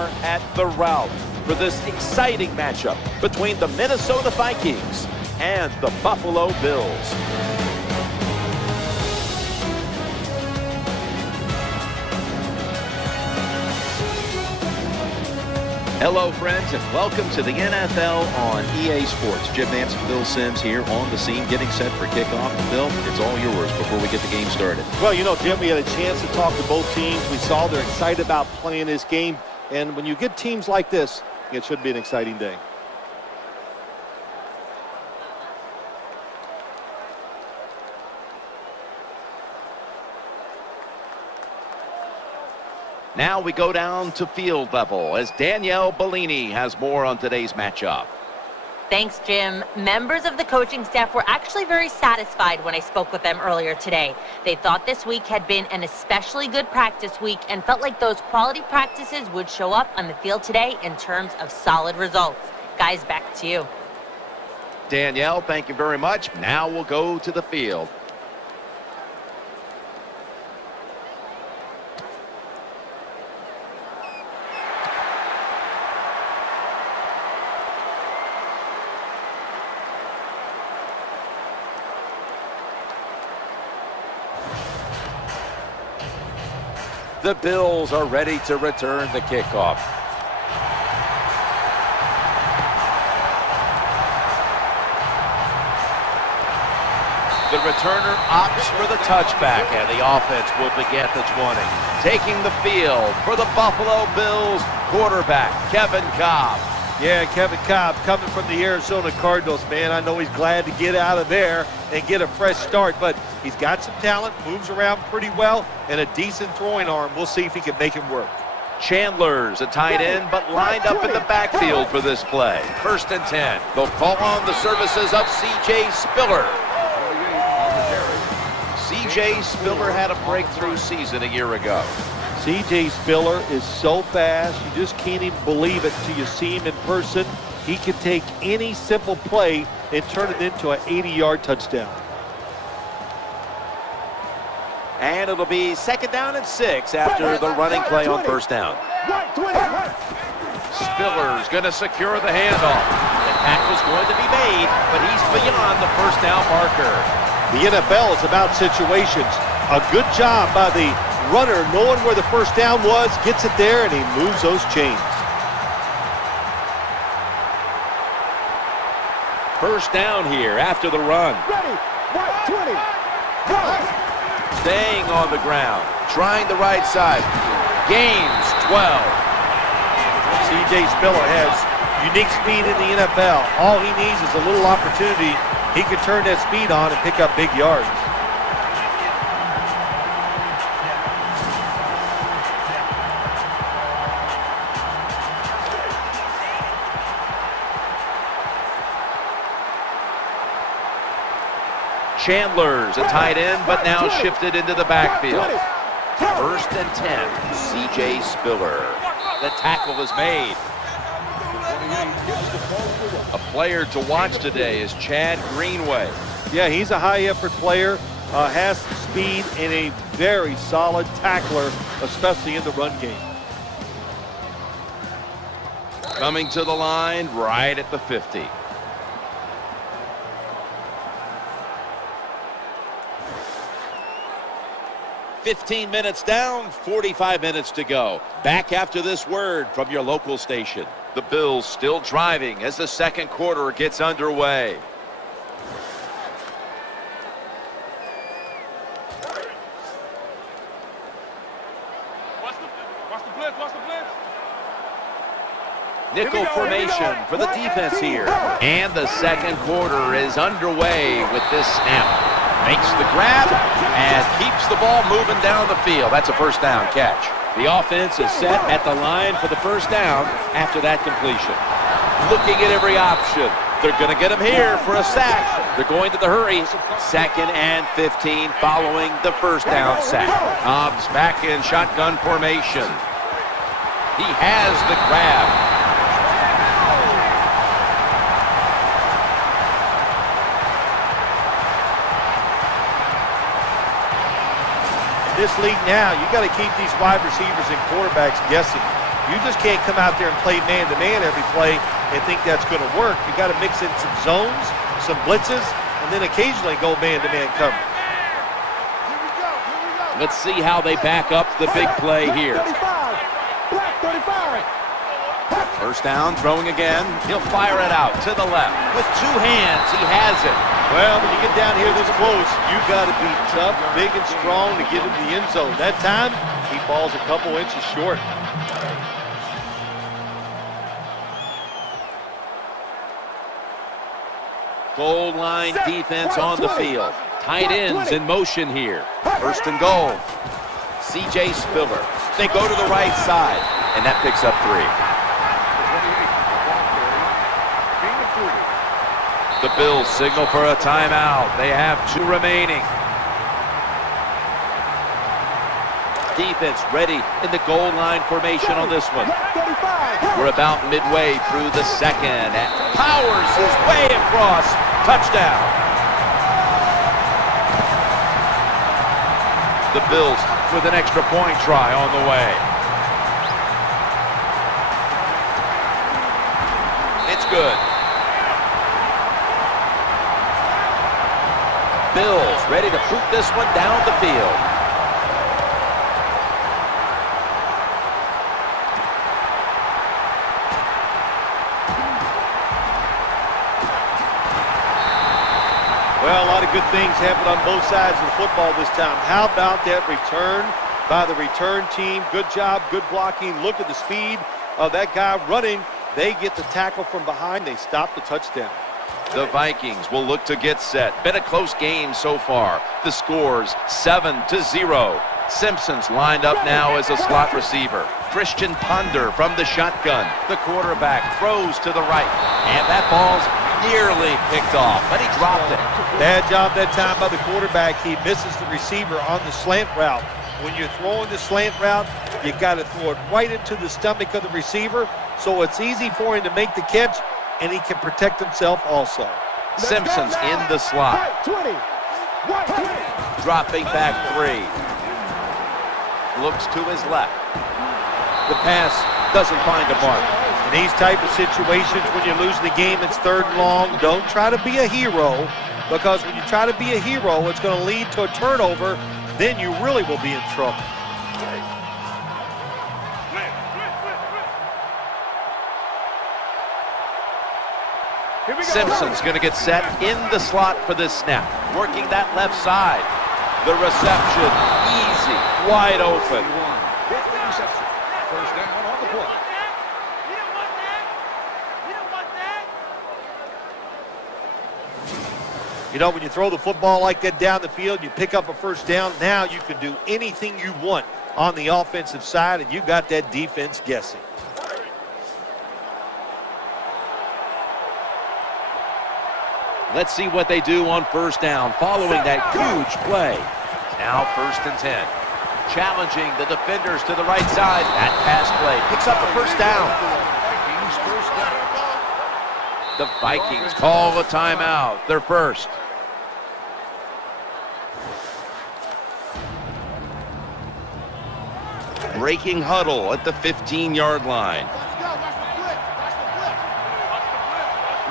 are at the Ralph for this exciting matchup between the Minnesota Vikings and the Buffalo Bills. Hello, friends, and welcome to the NFL on EA Sports. Jim Nance and Bill Sims here on the scene, getting set for kickoff. Bill, it's all yours before we get the game started. Well, you know, Jim, we had a chance to talk to both teams. We saw they're excited about playing this game. And when you get teams like this, it should be an exciting day. Now we go down to field level as Danielle Bellini has more on today's matchup. Thanks, Jim. Members of the coaching staff were actually very satisfied when I spoke with them earlier today. They thought this week had been an especially good practice week and felt like those quality practices would show up on the field today in terms of solid results. Guys, back to you. Danielle, thank you very much. Now we'll go to the field. The Bills are ready to return the kickoff. The returner opts for the touchback, and the offense will begin at the 20. Taking the field for the Buffalo Bills quarterback, Kevin Cobb. Yeah, Kevin Cobb coming from the Arizona Cardinals, man. I know he's glad to get out of there and get a fresh start, but he's got some talent, moves around pretty well, and a decent throwing arm. We'll see if he can make it work. Chandler's a tight end, but lined up in the backfield for this play. 1st and 10. They'll call on the services of C.J. Spiller. C.J. Spiller had a breakthrough season a year ago. C.J. Spiller is so fast, you just can't even believe it until you see him in person. He can take any simple play and turn it into an 80-yard touchdown. And it'll be 2nd down and 6 after the running play on 1st down. Spiller's going to secure the handoff. The tackle's going to be made, but he's beyond the 1st down marker. The NFL is about situations. A good job by the runner knowing where the 1st down was, gets it there, and he moves those chains. 1st down here after the run. Ready, 20, Staying on the ground, trying the right side. Gains 12. C.J. Spiller has unique speed in the NFL. All he needs is a little opportunity. He can turn that speed on and pick up big yards. Chandler's a tight end, but now shifted into the backfield. 1st and 10, C.J. Spiller. The tackle is made. A player to watch today is Chad Greenway. Yeah, he's a high-effort player, has some speed, and a very solid tackler, especially in the run game. Coming to the line right at the 50. "15 minutes down, 45 minutes to go." Back after this word from your local station. The Bills still driving as the 2nd quarter gets underway. Watch the blitz. Nickel formation for the defense here. And the 2nd quarter is underway with this snap. Makes the grab and keeps the ball moving down the field. That's a 1st down catch. The offense is set at the line for the 1st down after that completion. Looking at every option. They're going to get him here for a sack. They're going to the hurry. 2nd and 15 following the 1st down sack. Hobbs back in shotgun formation. He has the grab. This league now, you got to keep these wide receivers and quarterbacks guessing. You just can't come out there and play man-to-man every play and think that's going to work. You got to mix in some zones, some blitzes, and then occasionally go man-to-man coverage. Let's see how they back up the big play here. First down, throwing again. He'll fire it out to the left. With two hands, he has it. Well, when you get down here this close, you got to be tough, big, and strong to get in the end zone. That time, he falls a couple inches short. Goal line defense on the field. Tight ends in motion here. First and goal. C.J. Spiller. They go to the right side, and that picks up 3. The Bills signal for a timeout. They have 2 remaining. Defense ready in the goal line formation on this one. We're about midway through the second. And powers his way across. Touchdown. The Bills with an extra point try on the way. It's good. Bills ready to boot this one down the field. Well, a lot of good things happened on both sides of the football this time. How about that return by the return team? Good job, good blocking. Look at the speed of that guy running. They get the tackle from behind. They stop the touchdown. The Vikings will look to get set. Been a close game so far. The score's 7-0. Simpson's lined up now as a slot receiver. Christian Ponder from the shotgun. The quarterback throws to the right. And that ball's nearly picked off, but he dropped it. Bad job that time by the quarterback. He misses the receiver on the slant route. When you're throwing the slant route, you got to throw it right into the stomach of the receiver, so it's easy for him to make the catch, and he can protect himself also. Simpson's in the slot. Dropping back 3. Looks to his left. The pass doesn't find a mark. In these type of situations, when you're losing the game, it's 3rd and long. Don't try to be a hero, because when you try to be a hero, it's going to lead to a turnover. Then you really will be in trouble. Simpson's going to get set in the slot for this snap. Working that left side. The reception, easy, wide open. First down on the play. You know, when you throw the football like that down the field, you pick up a first down. Now you can do anything you want on the offensive side, and you got that defense guessing. Let's see what they do on first down following that huge play. Now 1st and 10. Challenging the defenders to the right side. That pass play picks up the first down. The Vikings call a timeout. Their first. Breaking huddle at the 15-yard line.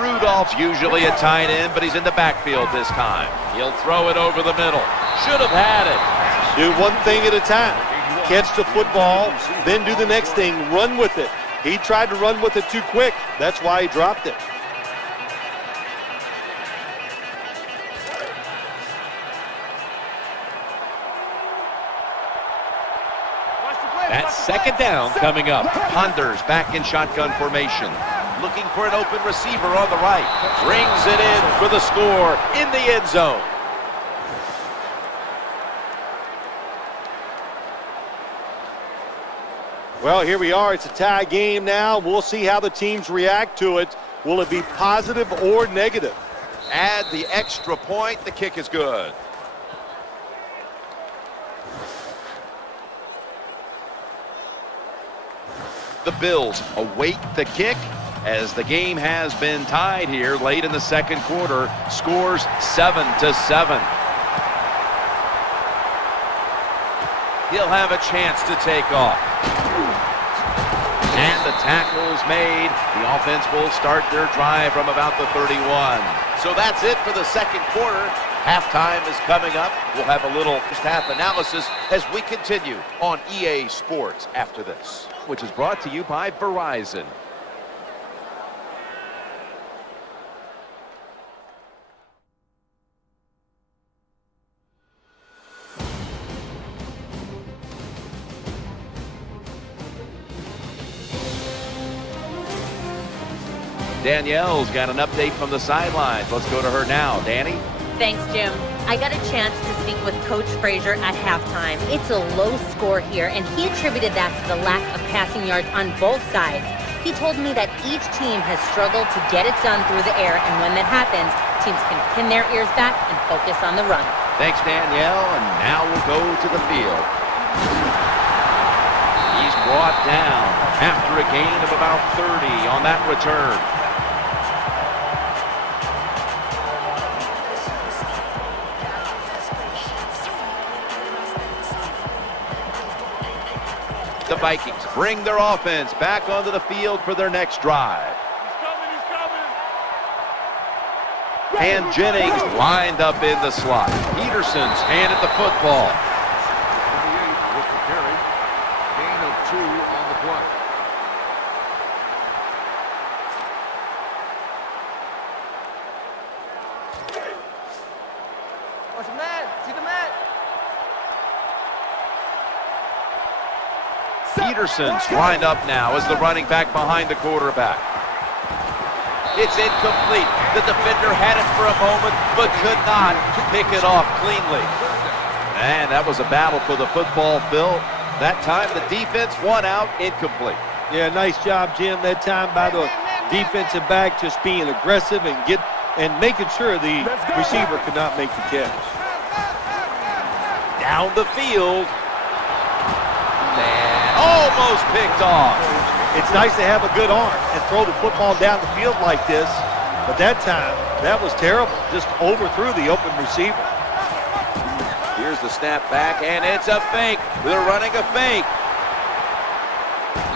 Rudolph's usually a tight end, but he's in the backfield this time. He'll throw it over the middle. Should have had it. Do one thing at a time. Catch the football, then do the next thing. Run with it. He tried to run with it too quick. That's why he dropped it. That's 2nd down coming up. Ponder's back in shotgun formation. Looking for an open receiver on the right. Brings it in for the score in the end zone. Well, here we are. It's a tie game now. We'll see how the teams react to it. Will it be positive or negative? Add the extra point. The kick is good. The Bills await the kick as the game has been tied here late in the second quarter. Scores 7-7. He'll have a chance to take off. And the tackle's made. The offense will start their drive from about the 31. So that's it for the second quarter. Halftime is coming up. We'll have a little first-half analysis as we continue on EA Sports after this, which is brought to you by Verizon. Danielle's got an update from the sidelines. Let's go to her now. Danny? Thanks, Jim. I got a chance to speak with Coach Frazier at halftime. It's a low score here, and he attributed that to the lack of passing yards on both sides. He told me that each team has struggled to get it done through the air, and when that happens, teams can pin their ears back and focus on the run. Thanks, Danielle, and now we'll go to the field. He's brought down after a gain of about 30 on that return. The Vikings bring their offense back onto the field for their next drive. He's coming. And Jennings lined up in the slot. Peterson's handed the football. 28 with the carry. Gain of 2 on the play. Watch the mat. See the mat. Peterson's lined up now as the running back behind the quarterback. It's incomplete. The defender had it for a moment, but could not pick it off cleanly. And that was a battle for the football, Phil. That time the defense won out incomplete. Yeah, nice job, Jim, that time by the defensive back, just being aggressive and making sure the receiver could not make the catch. Down the field. And almost picked off. It's nice to have a good arm and throw the football down the field like this, but that time, that was terrible. Just overthrew the open receiver. Here's the snap back, and it's a fake. They're running a fake.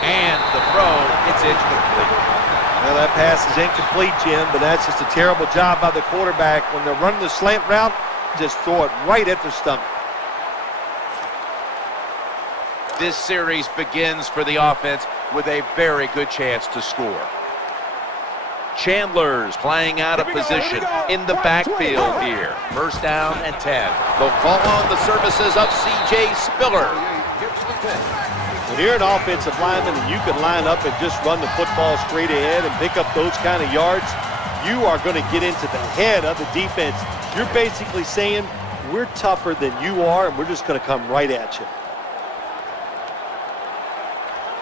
And the throw, it's incomplete. Well, that pass is incomplete, Jim, but that's just a terrible job by the quarterback. When they're running the slant route, just throw it right at their stomach. This series begins for the offense with a very good chance to score. Chandler's playing out of position in the backfield here. First down and 10. They'll call on the services of C.J. Spiller. When you're an offensive lineman and you can line up and just run the football straight ahead and pick up those kind of yards, you are going to get into the head of the defense. You're basically saying, we're tougher than you are, and we're just going to come right at you.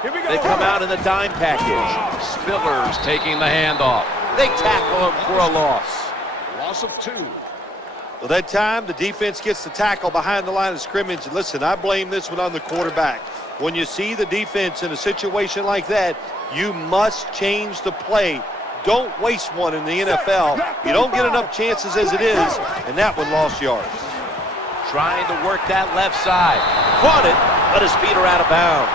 They come out in the dime package. Spiller's taking the handoff. They tackle him for a loss. Loss of 2. Well, that time, the defense gets the tackle behind the line of scrimmage. And listen, I blame this one on the quarterback. When you see the defense in a situation like that, you must change the play. Don't waste one in the NFL. You don't get enough chances as it is, and that one lost yards. Trying to work that left side. Caught it, but his feet are out of bounds.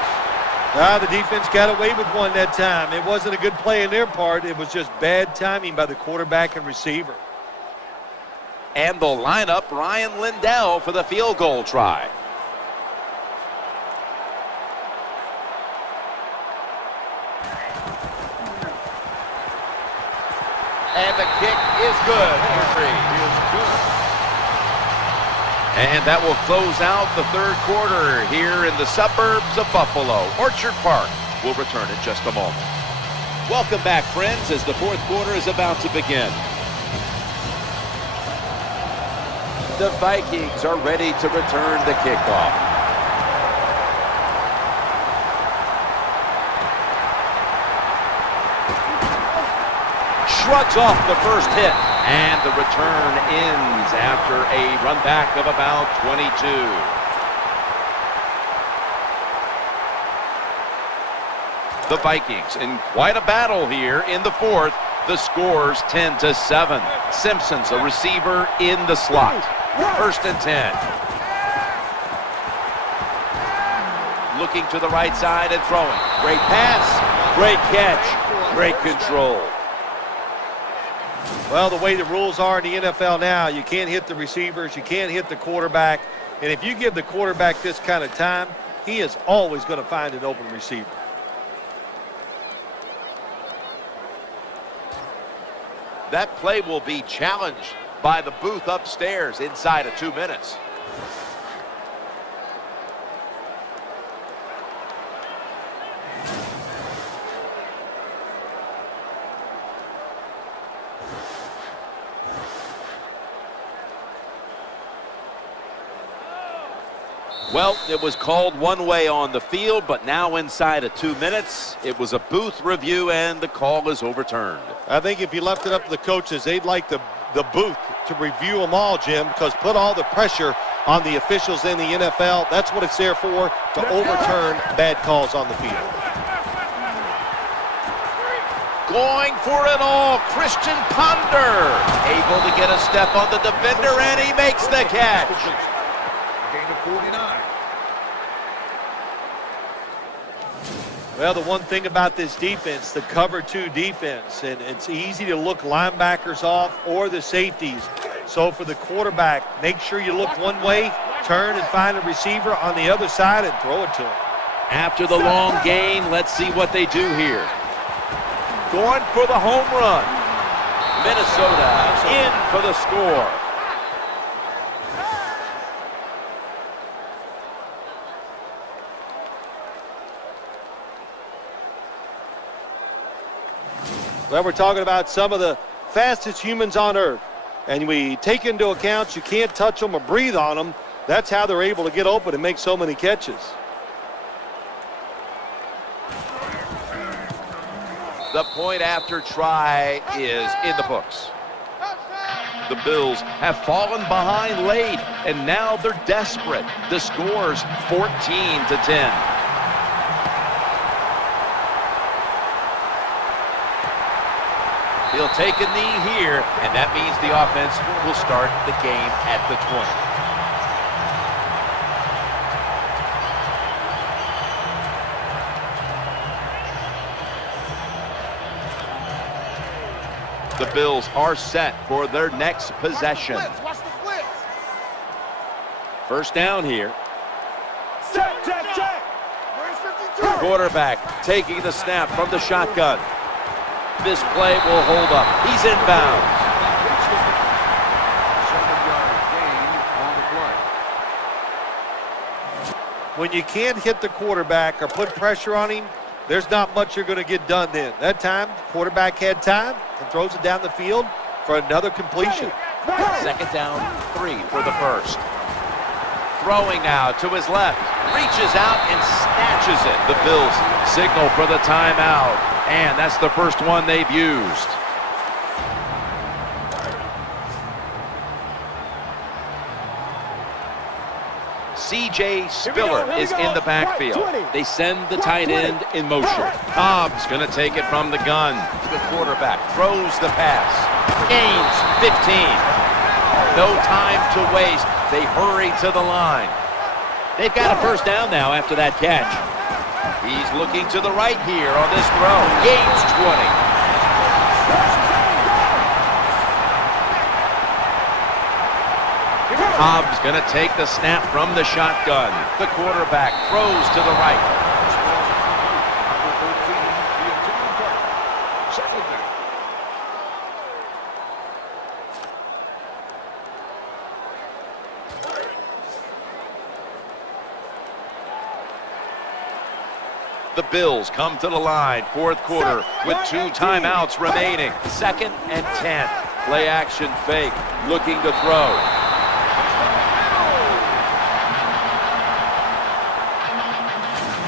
The defense got away with one that time. It wasn't a good play on their part. It was just bad timing by the quarterback and receiver. And they'll line up Ryan Lindell for the field goal try. And the kick is good for 3. And that will close out the third quarter here in the suburbs of Buffalo. Orchard Park will return in just a moment. Welcome back, friends, as the fourth quarter is about to begin. The Vikings are ready to return the kickoff. Shrugs off the first hit. And the return ends after a run back of about 22. The Vikings in quite a battle here in the fourth. The score's 10-7. Simpson's a receiver in the slot. First and 10. Looking to the right side and throwing. Great pass. Great catch. Great control. Well, the way the rules are in the NFL now, you can't hit the receivers, you can't hit the quarterback. And if you give the quarterback this kind of time, he is always going to find an open receiver. That play will be challenged by the booth upstairs inside of 2 minutes. Well, it was called one way on the field, but now inside of 2 minutes, it was a booth review, and the call is overturned. I think if you left it up to the coaches, they'd like the booth to review them all, Jim, because put all the pressure on the officials in the NFL. That's what it's there for, to overturn bad calls on the field. Going for it all, Christian Ponder. Able to get a step on the defender, and he makes the catch. Gain of 49. Well, the one thing about this defense, the cover 2 defense, and it's easy to look linebackers off or the safeties. So for the quarterback, make sure you look one way, turn and find a receiver on the other side and throw it to him. After the long gain, let's see what they do here. Going for the home run. Minnesota in for the score. Well, we're talking about some of the fastest humans on earth. And we take into account you can't touch them or breathe on them. That's how they're able to get open and make so many catches. The point after try is in the books. The Bills have fallen behind late, and now they're desperate. The score's 14-10. He'll take a knee here, and that means the offense will start the game at the 20. The Bills are set for their next possession. Watch the blitz. First down here. Check. Where's 52? Quarterback taking the snap from the shotgun. This play will hold up. He's inbounds. 7-yard gain on the play. When you can't hit the quarterback or put pressure on him, there's not much you're going to get done then. That time, quarterback had time and throws it down the field for another completion. Second down, 3 for the first. Throwing now to his left. Reaches out and snatches it. The Bills signal for the timeout. And that's the first one they've used. C.J. Spiller is in the backfield. They send the tight end in motion. Hobbs going to take it from the gun. The quarterback throws the pass. Gains 15. No time to waste. They hurry to the line. They've got a first down now after that catch. He's looking to the right here on this throw. Gains 20. Hobbs going to take the snap from the shotgun. The quarterback throws to the right. Number 13, the intended target. Second down. The Bills come to the line, fourth quarter, with 2 timeouts remaining. Second and 10. Play action fake, looking to throw.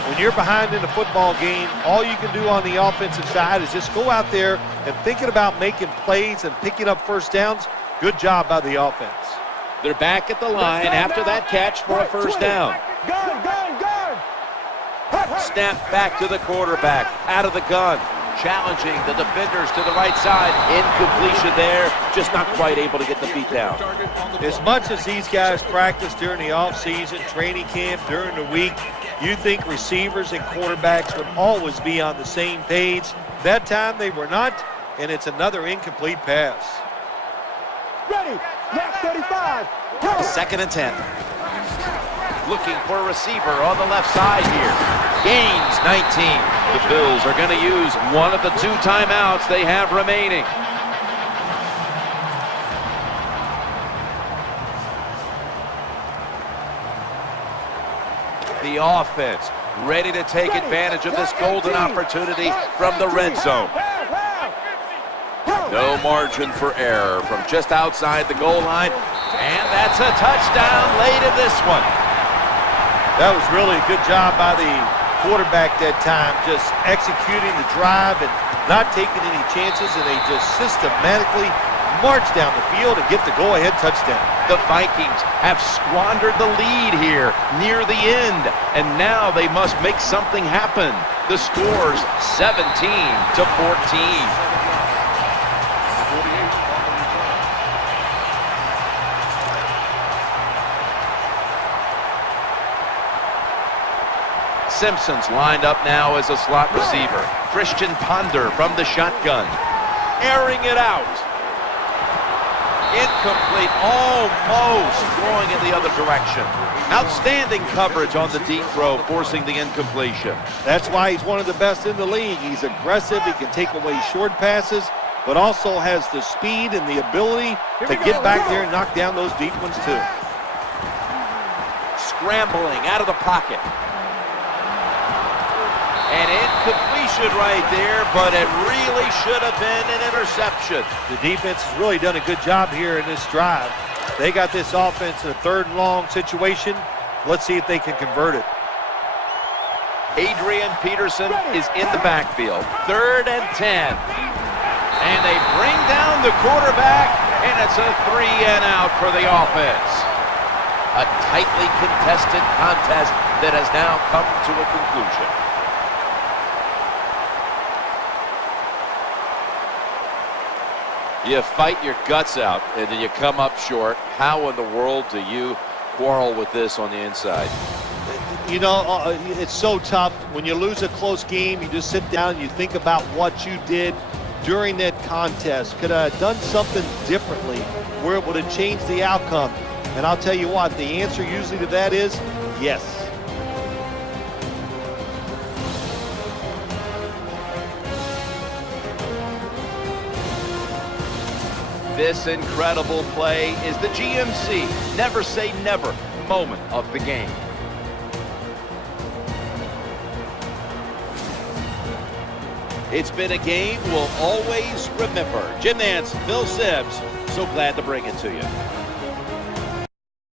When you're behind in a football game, all you can do on the offensive side is just go out there and thinking about making plays and picking up first downs. Good job by the offense. They're back at the line after that catch for a first down. Gun. Snap back to the quarterback, out of the gun. challenging the defenders to the right side. Incompletion there, just not quite able to get the feet down. As much as these guys practice during the offseason, training camp, during the week, you think receivers and quarterbacks would always be on the same page. That time they were not, and it's another incomplete pass. Ready. Left 35. Go. 2nd and 10. Looking for a receiver on the left side here. Gains 19. The Bills are going to use one of the 2 timeouts they have remaining. The offense ready to take advantage of this golden opportunity from the red zone. No margin for error from just outside the goal line. And that's a touchdown late in this one. That was really a good job by the quarterback that time, just executing the drive and not taking any chances, and they just systematically march down the field and get the go-ahead touchdown. The Vikings have squandered the lead here near the end, and now they must make something happen. The score's 17-14. Simpson's lined up now as a slot receiver. Christian Ponder from the shotgun. Airing it out. Incomplete, almost throwing in the other direction. Outstanding coverage on the deep throw, forcing the incompletion. That's why he's one of the best in the league. He's aggressive, he can take away short passes, but also has the speed and the ability to get back there and knock down those deep ones too. Scrambling out of the pocket. An incompletion right there, but it really should have been an interception. The defense has really done a good job here in this drive. They got this offense in a 3rd and long situation. Let's see if they can convert it. Adrian Peterson is in the backfield. 3rd and 10. And they bring down the quarterback, and it's a 3-and-out for the offense. A tightly contested contest that has now come to a conclusion. You fight your guts out, and then you come up short. How in the world do you quarrel with this on the inside? You know, it's so tough. When you lose a close game, you just sit down and you think about what you did during that contest. Could I have done something differently where it would have changed the outcome? And I'll tell you what, the answer usually to that is yes. This incredible play is the GMC never say never moment of the game. It's been a game we'll always remember. Jim Nantz, Phil Simms, so glad to bring it to you.